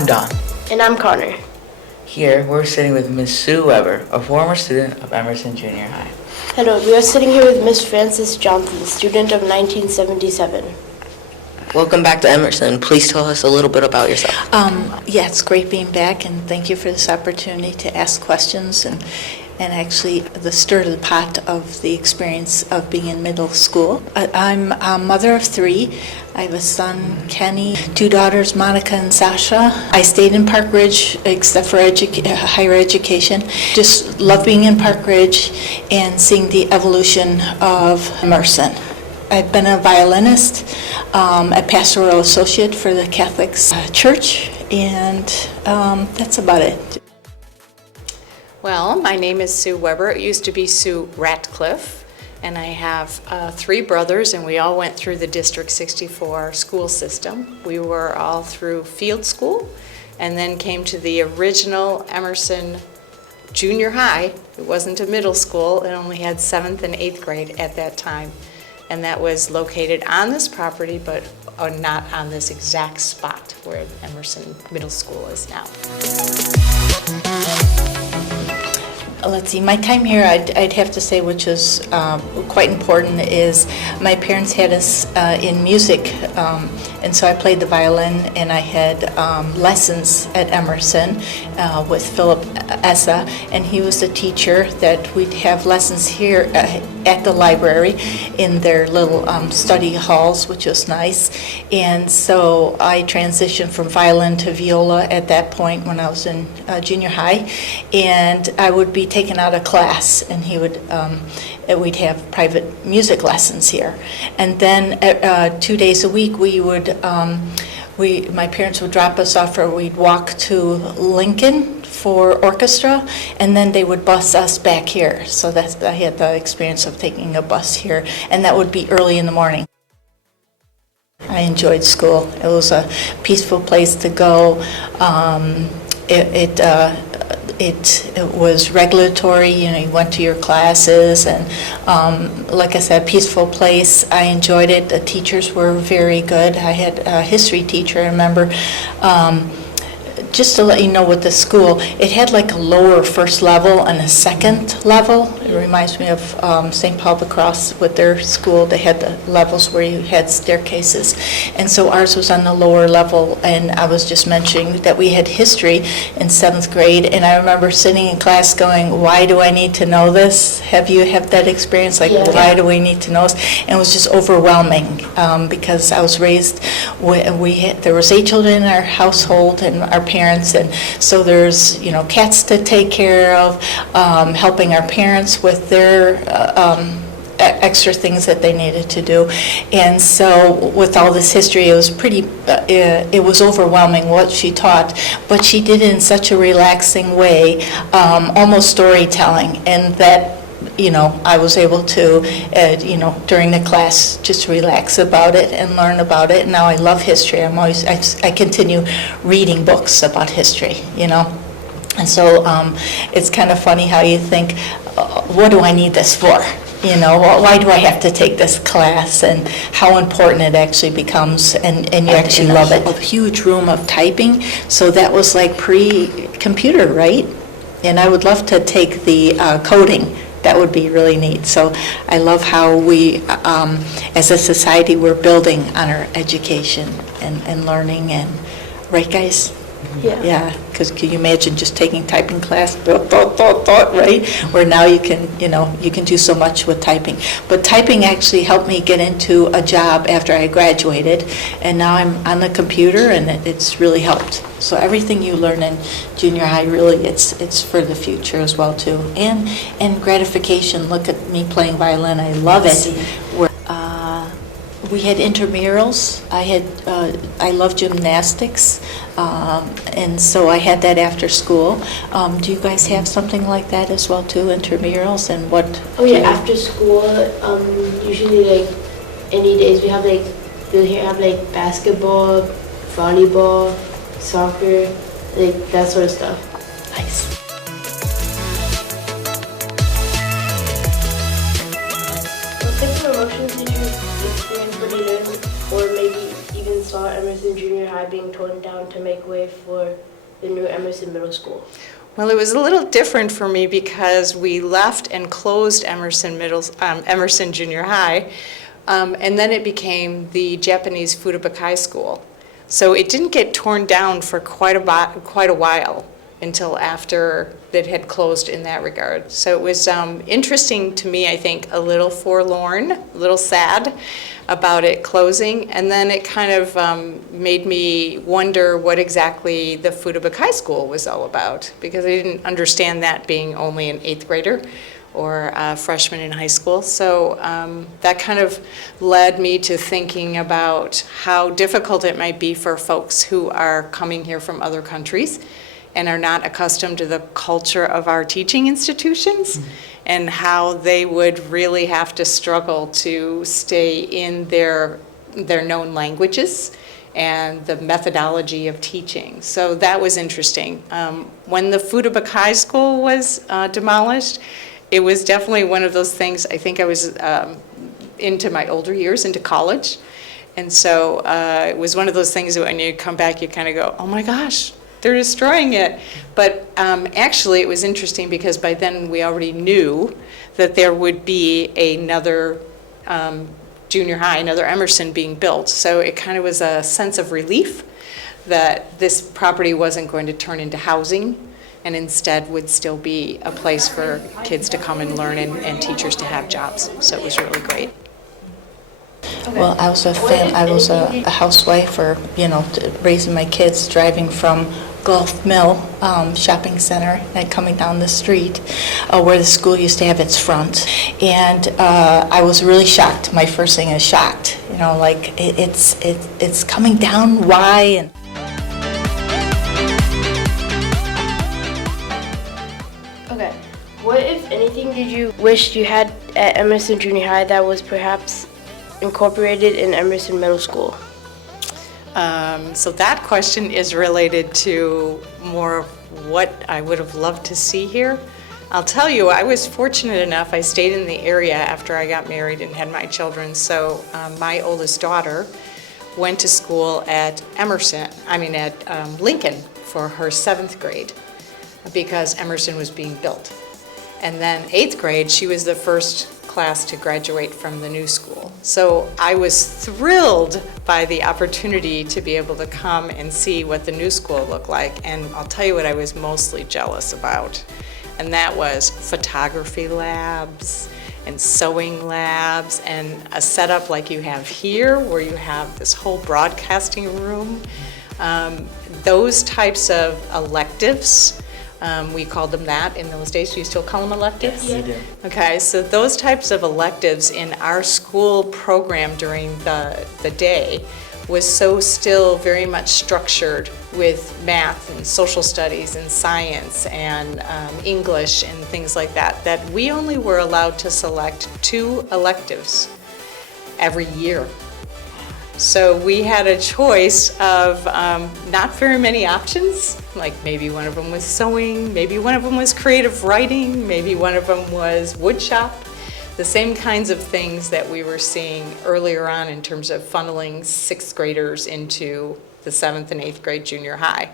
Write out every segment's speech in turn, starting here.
I'm Don. And I'm Connor. Here, we're sitting with Miss Sue Weber, a former student of Emerson Junior High. Hello, we are sitting here with Miss Frances Johnson, student of 1977. Welcome back to Emerson. Please tell us a little bit about yourself. Yeah, it's great being back, and thank you for this opportunity to ask questions and actually the stir to the pot of the experience of being in middle school. I'm a mother of 3. I have a son, Kenny, 2 daughters, Monica and Sasha. I stayed in Park Ridge except for higher education. Just love being in Park Ridge and seeing the evolution of Emerson. I've been a violinist, a pastoral associate for the Catholic Church, and that's about it. Well, my name is Sue Weber. It used to be Sue Ratcliffe, and I have 3 brothers, and we all went through the District 64 school system. We were all through field school, and then came to the original Emerson Junior High. It wasn't a middle school. It only had 7th and 8th grade at that time, and that was located on this property, but not on this exact spot where Emerson Middle School is now. Let's see, my time here, I'd have to say, which is quite important, is my parents had us in music, and so I played the violin, and I had lessons at Emerson with Philip Essa, and he was the teacher that we'd have lessons here at the library in their little study halls, which was nice. And so I transitioned from violin to viola at that point when I was in junior high, and I would be taken out of class, and we'd have private music lessons here. And then 2 days a week my parents would drop us off, or we'd walk to Lincoln for orchestra, and then they would bus us back here. So I had the experience of taking a bus here, and that would be early in the morning. I enjoyed school. It was a peaceful place to go. It was regulatory, you went to your classes, and like I said, peaceful place. I enjoyed it. The teachers were very good. I had a history teacher, I remember. Just to let you know, with the school, it had like a lower first level and a second level. It reminds me of St. Paul the Cross with their school. They had the levels where you had staircases. And so ours was on the lower level, and I was just mentioning that we had history in 7th grade, and I remember sitting in class going, why do I need to know this? Have you had that experience? Like, yeah. Why do we need to know this? And it was just overwhelming because I was raised, there was 8 children in our household, and our parents, and so there's cats to take care of, helping our parents with their extra things that they needed to do. And so with all this history, it was it was overwhelming what she taught, but she did it in such a relaxing way, almost storytelling, and that I was able to, during the class, just relax about it and learn about it. And now I love history. I continue reading books about history, And so it's kind of funny how you think, what do I need this for? Why do I have to take this class, and how important it actually becomes, and you actually love it. A huge room of typing, so that was like pre-computer, right? And I would love to take the coding. That would be really neat. So I love how we, as a society, we're building on our education and learning, and right, guys? Yeah. Yeah, because can you imagine just taking typing class, right? Where now you can do so much with typing. But typing actually helped me get into a job after I graduated, and now I'm on the computer, and it's really helped. So everything you learn in junior high, really, it's for the future as well too, and gratification. Look at me playing violin; I love it. We had intramurals. I love gymnastics, and so I had that after school. Do you guys have something like that as well too, intramurals, and what? Oh yeah, after school, usually like any days we'll have like basketball, volleyball, soccer, like that sort of stuff. Nice. What types of emotions did you experience when you learned or maybe even saw Emerson Junior High being torn down to make way for the new Emerson Middle School? Well, it was a little different for me because we left and closed Emerson Junior High, and then it became the Japanese Futobakai School. So it didn't get torn down for quite a while until after it had closed in that regard. So it was interesting to me, I think, a little forlorn, a little sad about it closing, and then it kind of made me wonder what exactly the Futobakai School was all about, because I didn't understand that being only an 8th grader or a freshman in high school. So that kind of led me to thinking about how difficult it might be for folks who are coming here from other countries and are not accustomed to the culture of our teaching institutions, and how they would really have to struggle to stay in their known languages and the methodology of teaching. So that was interesting. When the Futobakai School was demolished, it was definitely one of those things. I think I was into my older years, into college, and so it was one of those things that when you come back, you kind of go, oh my gosh, they're destroying it. But actually, it was interesting because by then we already knew that there would be another junior high, another Emerson being built. So it kind of was a sense of relief that this property wasn't going to turn into housing, and instead would still be a place for kids to come and learn and teachers to have jobs. So it was really great. Well, I was a housewife, or raising my kids, driving from Gulf Mill Shopping Center and coming down the street where the school used to have its front, and I was really shocked. My first thing is shocked. Like it's coming down. Why? And Okay. What, if anything, did you wish you had at Emerson Junior High that was perhaps incorporated in Emerson Middle School? So that question is related to more of what I would have loved to see here. I'll tell you, I was fortunate enough, I stayed in the area after I got married and had my children, so my oldest daughter went to school at Lincoln for her 7th grade, because Emerson was being built. And then 8th grade, she was the first class to graduate from the new school. So I was thrilled by the opportunity to be able to come and see what the new school looked like. And I'll tell you what I was mostly jealous about, and that was photography labs and sewing labs and a setup like you have here, where you have this whole broadcasting room. Those types of electives, we called them that in those days. Do you still call them electives? Yes, we do. Okay, so those types of electives in our school program during the day was so still very much structured with math and social studies and science and English and things like that, that we only were allowed to select 2 electives every year. So we had a choice of not very many options, like maybe one of them was sewing, maybe one of them was creative writing, maybe one of them was woodshop, the same kinds of things that we were seeing earlier on in terms of funneling 6th graders into the 7th and 8th grade junior high.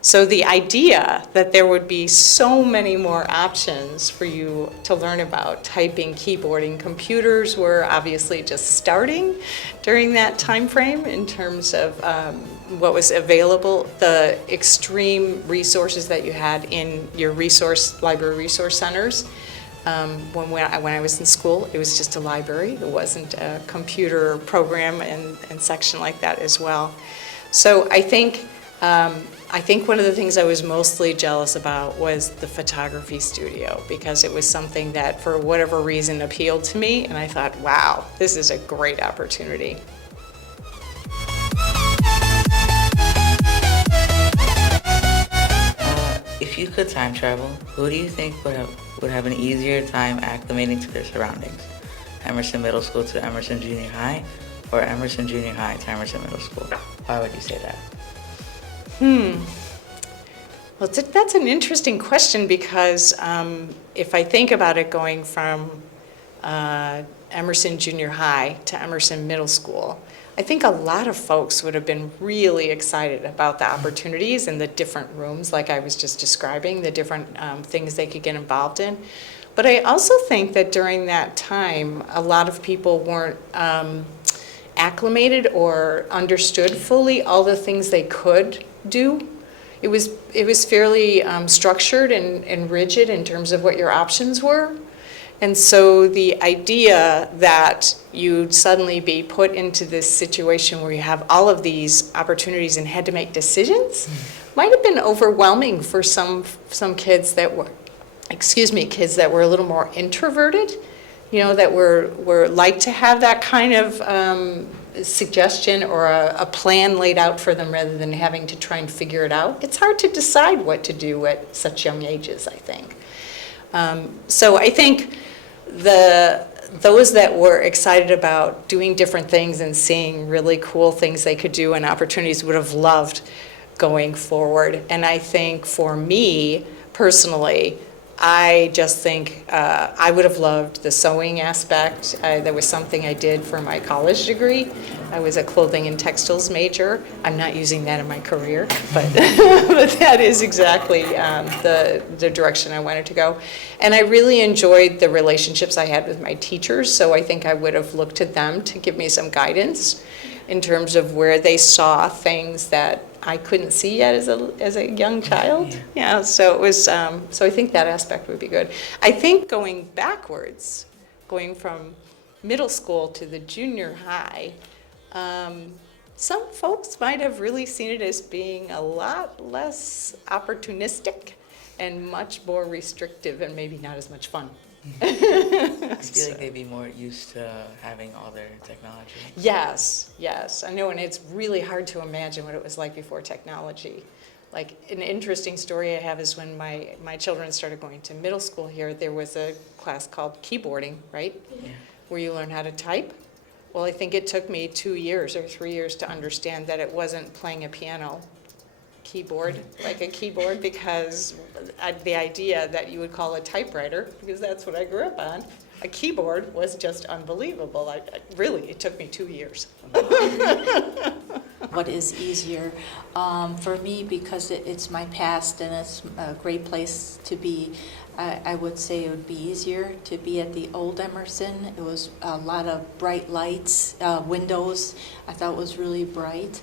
So the idea that there would be so many more options for you to learn about, typing, keyboarding, computers were obviously just starting during that time frame in terms of what was available, the extreme resources that you had in your library resource centers. When I was in school, it was just a library. It wasn't a computer program and section like that as well. So I think I think one of the things I was mostly jealous about was the photography studio, because it was something that, for whatever reason, appealed to me, and I thought, wow, this is a great opportunity. If you could time travel, who do you think would have an easier time acclimating to their surroundings? Emerson Middle School to Emerson Junior High, or Emerson Junior High to Emerson Middle School? Why would you say that? Well, that's an interesting question, because if I think about it, going from Emerson Junior High to Emerson Middle School, I think a lot of folks would have been really excited about the opportunities and the different rooms, like I was just describing, the different things they could get involved in. But I also think that during that time, a lot of people weren't acclimated or understood fully all the things they could do. It was fairly structured and rigid in terms of what your options were. And so the idea that you'd suddenly be put into this situation where you have all of these opportunities and had to make decisions might have been overwhelming for some kids that were, kids that were a little more introverted, that were like to have that kind of suggestion or a plan laid out for them rather than having to try and figure it out. It's hard to decide what to do at such young ages, I think. So I think those that were excited about doing different things and seeing really cool things they could do and opportunities would have loved going forward. And I think for me personally, I just think I would have loved the sewing aspect. That was something I did for my college degree. I was a clothing and textiles major. I'm not using that in my career, but, but that is exactly the direction I wanted to go. And I really enjoyed the relationships I had with my teachers, so I think I would have looked to them to give me some guidance in terms of where they saw things that I couldn't see yet as a young child. Yeah, so it was. So I think that aspect would be good. I think going backwards, going from middle school to the junior high, some folks might have really seen it as being a lot less opportunistic and much more restrictive, and maybe not as much fun. I feel like they'd be more used to having all their technology. Yes, I know, and it's really hard to imagine what it was like before technology. Like, an interesting story I have is when my children started going to middle school here, there was a class called keyboarding, right? Yeah. Where you learn how to type. Well, I think it took me 2 years or 3 years to understand that it wasn't playing a piano keyboard, like a keyboard, because the idea that you would call a typewriter, because that's what I grew up on, a keyboard was just unbelievable. Really, it took me 2 years. What is easier for me, because it's my past and it's a great place to be. I would say it would be easier to be at the old Emerson. It was a lot of bright lights, windows. I thought was really bright.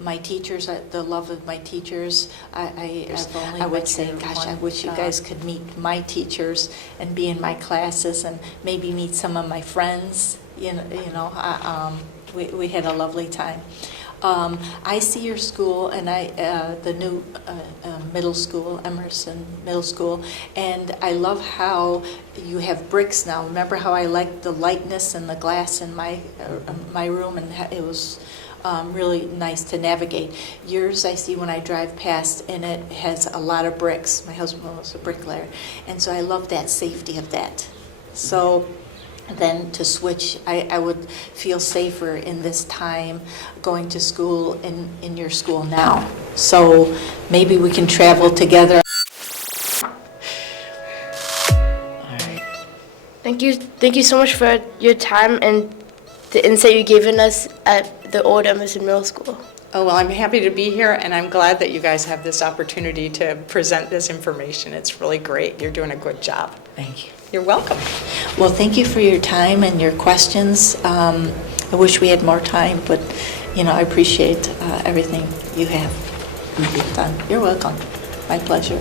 My teachers, the love of my teachers, I would say, gosh, I wish you guys could meet my teachers and be in my classes and maybe meet some of my friends. We had a lovely time. I see your school and the new middle school, Emerson Middle School, and I love how you have bricks now. Remember how I liked the lightness and the glass in my room, and it was really nice to navigate. Yours I see when I drive past, and it has a lot of bricks. My husband was a bricklayer, and so I love that safety of that. So then to switch, I would feel safer in this time going to school in your school now. So maybe we can travel together. Thank you so much for your time and the insight you've given us at the old Emerson Middle School. Oh, well, I'm happy to be here, and I'm glad that you guys have this opportunity to present this information. It's really great. You're doing a good job. Thank you. You're welcome. Well, thank you for your time and your questions. I wish we had more time, but I appreciate everything you have done. You're welcome. My pleasure.